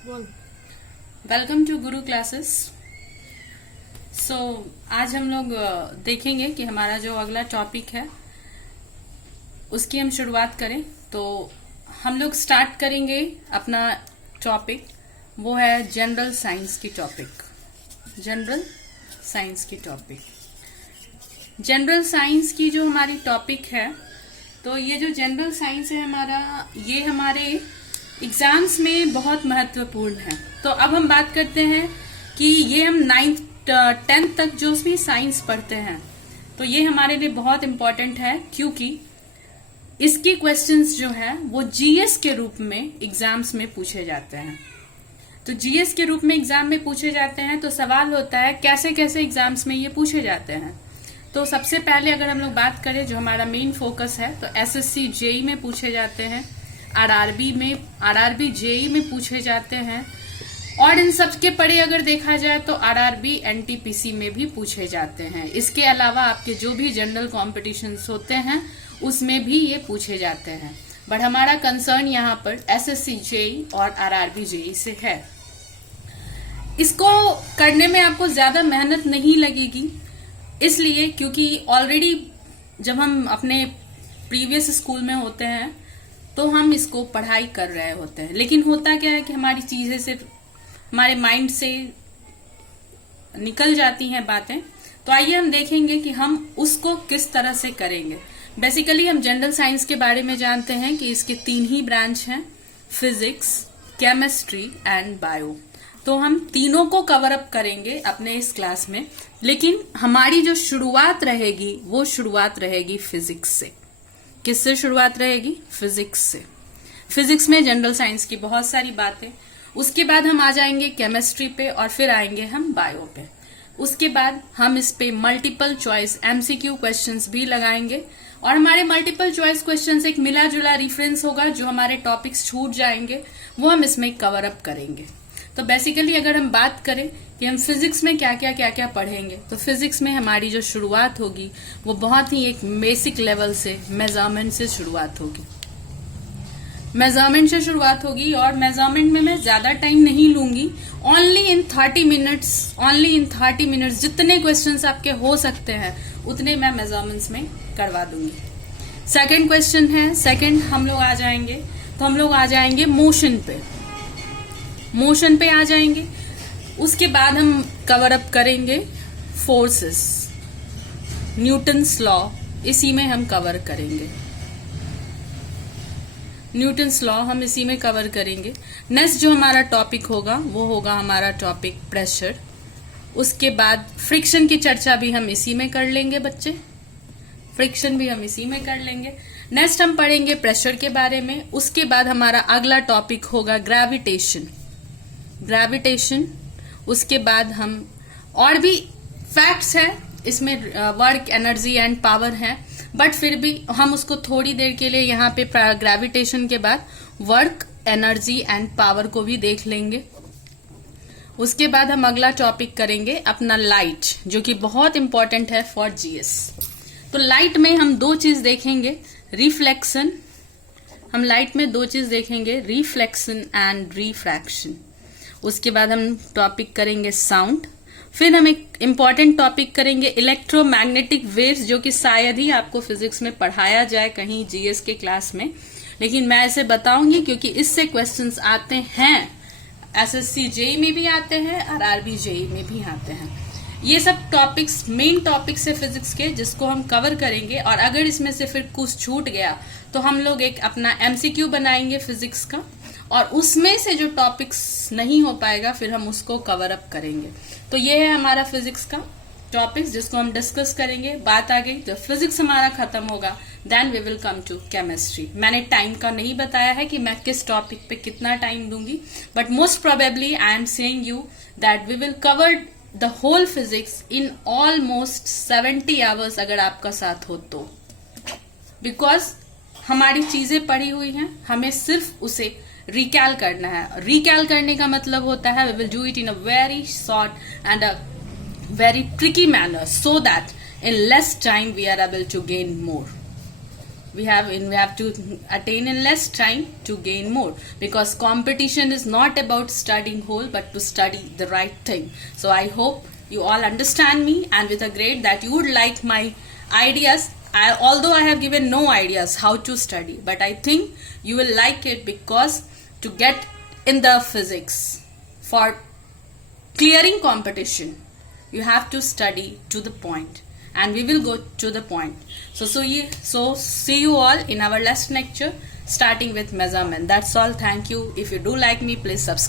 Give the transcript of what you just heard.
Welcome to Guru classes. सो आज हम लोग देखेंगे कि हमारा जो अगला टॉपिक है उसकी हम शुरुआत करें। तो हम लोग स्टार्ट करेंगे अपना टॉपिक, वो है जनरल साइंस की टॉपिक। जनरल साइंस की टॉपिक, जनरल साइंस की जो हमारी टॉपिक है, तो ये जो जनरल साइंस है हमारा, ये हमारे एग्जाम्स में बहुत महत्वपूर्ण है। तो अब हम बात करते हैं कि ये हम 9th 10th तक जो भी साइंस पढ़ते हैं, तो ये हमारे लिए बहुत इंपॉर्टेंट है, क्योंकि इसकी क्वेश्चंस जो है वो जीएस के रूप में एग्जाम्स में पूछे जाते हैं। तो जीएस के रूप में एग्जाम में पूछे जाते हैं, तो सवाल होता है कैसे कैसे एग्जाम्स में ये पूछे जाते हैं। तो सबसे पहले अगर हम लोग बात करें, जो हमारा मेन फोकस है, तो एसएससी जेई में पूछे जाते हैं, आरआरबी जेई में पूछे जाते हैं, और इन सब के परे अगर देखा जाए तो आरआरबी एनटीपीसी में भी पूछे जाते हैं। इसके अलावा आपके जो भी जनरल कॉम्पिटिशन्स होते हैं उसमें भी ये पूछे जाते हैं। बट हमारा कंसर्न यहाँ पर एसएससी जेई और आरआरबी जेई से है। इसको करने में आपको ज्यादा मेहनत नहीं लगेगी, इसलिए क्योंकि ऑलरेडी जब हम अपने प्रीवियस स्कूल में होते हैं तो हम इसको पढ़ाई कर रहे होते हैं। लेकिन होता क्या है कि हमारी चीजें सिर्फ हमारे माइंड से निकल जाती हैं बातें। तो आइए हम देखेंगे कि हम उसको किस तरह से करेंगे। बेसिकली हम जनरल साइंस के बारे में जानते हैं कि इसके 3 ही ब्रांच हैं, फिजिक्स, केमिस्ट्री एंड बायो। तो हम तीनों को कवर अप करेंगे अपने इस क्लास में। लेकिन हमारी जो शुरुआत रहेगी वो शुरुआत रहेगी फिजिक्स से। किससे शुरुआत रहेगी? फिजिक्स से। फिजिक्स में जनरल साइंस की बहुत सारी बातें, उसके बाद हम आ जाएंगे केमिस्ट्री पे, और फिर आएंगे हम बायो पे। उसके बाद हम इस पे मल्टीपल चॉइस एमसीक्यू क्वेश्चंस भी लगाएंगे, और हमारे मल्टीपल चॉइस क्वेश्चंस एक मिला जुला रेफरेंस होगा। जो हमारे टॉपिक्स छूट जाएंगे वो हम इसमें कवर अप करेंगे। तो बेसिकली अगर हम बात करें कि हम फिजिक्स में क्या क्या पढ़ेंगे, तो फिजिक्स में हमारी जो शुरुआत होगी वो बहुत ही एक बेसिक लेवल से मेजरमेंट से शुरुआत होगी। मेजरमेंट से शुरुआत होगी, और मेजरमेंट में मैं ज्यादा टाइम नहीं लूंगी। ओनली इन 30 मिनट्स जितने क्वेश्चंस आपके हो सकते हैं उतने मैं मेजरमेंट्स में करवा दूंगी। सेकंड क्वेश्चन है, सेकंड हम लोग आ जाएंगे, तो हम लोग आ जाएंगे मोशन पे आ जाएंगे। उसके बाद हम कवर अप करेंगे फोर्सेस, न्यूटन्स लॉ, इसी में हम कवर करेंगे। न्यूटन्स लॉ हम इसी में कवर करेंगे। नेक्स्ट जो हमारा टॉपिक होगा वो होगा हमारा टॉपिक प्रेशर। उसके बाद फ्रिक्शन की चर्चा भी हम इसी में कर लेंगे बच्चे, फ्रिक्शन भी हम इसी में कर लेंगे। नेक्स्ट हम पढ़ेंगे प्रेशर के बारे में। उसके बाद हमारा अगला टॉपिक होगा ग्रेविटेशन। उसके बाद हम और भी फैक्ट्स हैं इसमें, वर्क, एनर्जी एंड पावर है, बट फिर भी हम उसको थोड़ी देर के लिए यहाँ पे ग्रेविटेशन के बाद वर्क, एनर्जी एंड पावर को भी देख लेंगे। उसके बाद हम अगला टॉपिक करेंगे अपना लाइट, जो कि बहुत इंपॉर्टेंट है फॉर जीएस। तो लाइट में हम 2 चीज देखेंगे, रिफ्लेक्शन। हम लाइट में 2 चीज देखेंगे, रिफ्लेक्शन एंड रिफ्रैक्शन। उसके बाद हम टॉपिक करेंगे साउंड। फिर हम एक इम्पॉर्टेंट टॉपिक करेंगे इलेक्ट्रोमैग्नेटिक वेव्स, जो कि शायद ही आपको फिजिक्स में पढ़ाया जाए कहीं जीएस के क्लास में, लेकिन मैं इसे बताऊंगी क्योंकि इससे क्वेश्चंस आते हैं। एसएससी जेई में भी आते हैं, आरआरबी जेई में भी आते हैं। ये सब टॉपिक्स मेन टॉपिक्स है फिजिक्स के, जिसको हम कवर करेंगे। और अगर इसमें से फिर कुछ छूट गया तो हम लोग एक अपना एमसीक्यू बनाएंगे फिजिक्स का, और उसमें से जो टॉपिक्स नहीं हो पाएगा फिर हम उसको कवर अप करेंगे। तो ये है हमारा फिजिक्स का टॉपिक्स, जिसको हम डिस्कस करेंगे। बात आ गई जब फिजिक्स हमारा खत्म होगा, then we will come to chemistry. मैंने टाइम का नहीं बताया है कि मैं किस टॉपिक पे कितना टाइम दूंगी, but most probably I am saying you that we will cover the whole physics in almost 70 hours, अगर आपका साथ हो तो। बिकॉज हमारी चीजें पढ़ी हुई हैं, हमें सिर्फ उसे रिकैल करना है। रिकैल करने का मतलब होता है we will do it in a very short and a very tricky manner, so that in less time we are able to gain more. we have to attain in less time to gain more, because competition is not about studying whole but to study the right thing. So I hope you all understand me, and with a grade that you would like my ideas. Although I have given no ideas how to study, but I think you will like it, because to get in the physics, for clearing competition, you have to study to the point, and we will go to the point. So see you all in our last lecture, starting with measurement. That's all. Thank you. If you do like me, please subscribe.